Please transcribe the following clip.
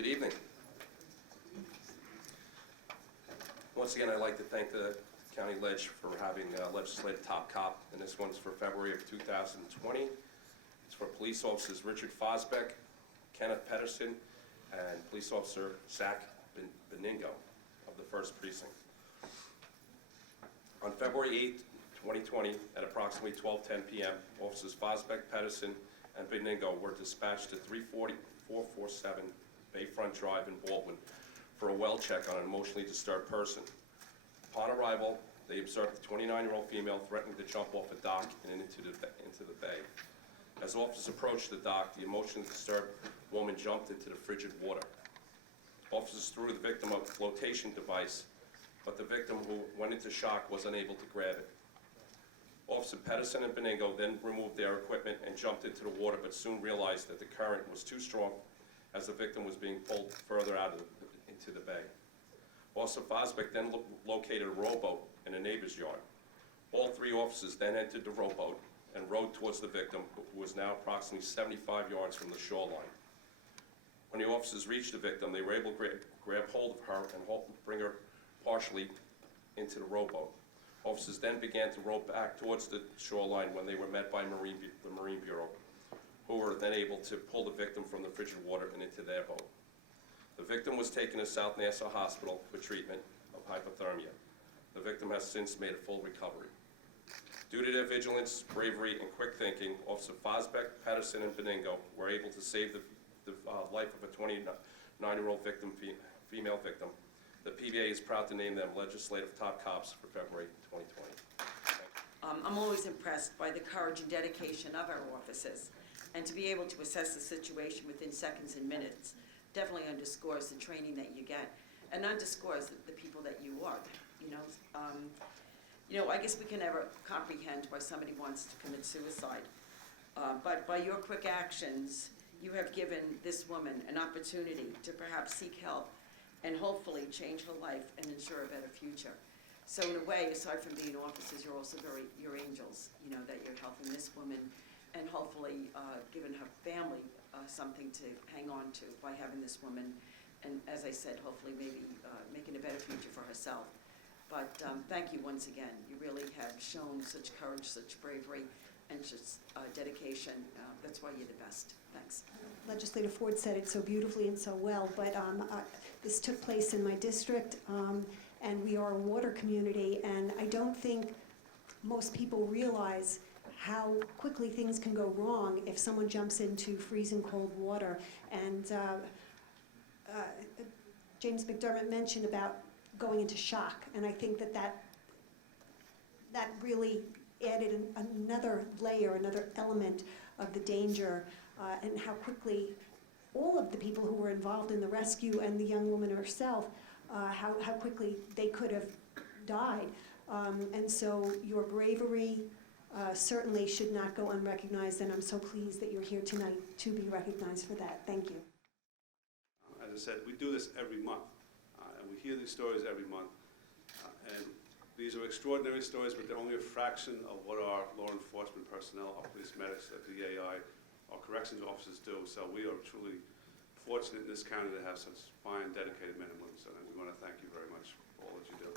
Good evening. Once again, I'd like to thank the County Ledge for having legislative top cop, and this one's for February of 2020. It's for police officers Richard Fosbeck, Kenneth Pettersen, and police officer Joseph Benigno of the 1st Precinct. On February 8, 2020, at approximately 12:10 p.m., officers Fosbeck, Pettersen, and Benigno were dispatched to 447 Bayfront Drive in Baldwin for a well check on an emotionally disturbed person. Upon arrival, they observed a 29-year-old female threatening to jump off a dock and into the bay. As officers approached the dock, the emotionally disturbed woman jumped into the frigid water. Officers threw the victim a flotation device, but the victim, who went into shock, was unable to grab it. Officer Pettersen and Benigno then removed their equipment and jumped into the water, but soon realized that the current was too strong as the victim was being pulled further out into the bay. Officer Fosbeck then located a rowboat in a neighbor's yard. All three officers then entered the rowboat and rowed towards the victim, who was now approximately 75 yards from the shoreline. When the officers reached the victim, they were able to grab hold of her and bring her partially into the rowboat. Officers then began to row back towards the shoreline when they were met by the Marine Bureau, who were then able to pull the victim from the frigid water and into their boat. The victim was taken to South Nassau Hospital for treatment of hypothermia. The victim has since made a full recovery. Due to their vigilance, bravery, and quick thinking, Officer Fosbeck, Pettersen, and Benigno were able to save the life of a 29-year-old female victim. The PVA is proud to name them legislative top cops for February 2020. I'm always impressed by the courage and dedication of our officers, and to be able to assess the situation within seconds and minutes definitely underscores the training that you get, and underscores the people that you are. I guess we can never comprehend why somebody wants to commit suicide, but by your quick actions, you have given this woman an opportunity to perhaps seek help and hopefully change her life and ensure a better future. So in a way, aside from being officers, you're also you're angels, that you're helping this woman and hopefully giving her family something to hang on to by having this woman, and as I said, hopefully maybe making a better future for herself. But thank you once again. You really have shown such courage, such bravery, and just dedication. That's why you're the best. Thanks. Legislator Ford said it so beautifully and so well, but this took place in my district, and we are a water community, and I don't think most people realize how quickly things can go wrong if someone jumps into freezing cold water. And James McDermott mentioned about going into shock, and I think that really added another layer, another element of the danger, and how quickly all of the people who were involved in the rescue and the young woman herself, how quickly they could have died. And so your bravery certainly should not go unrecognized, and I'm so pleased that you're here tonight to be recognized for that. Thank you. As I said, we do this every month, and we hear these stories every month. And these are extraordinary stories, but they're only a fraction of what our law enforcement personnel, our police medics, our DAI, our corrections officers do. So we are truly fortunate in this county to have such fine, dedicated men and women. So we want to thank you very much for all that you do.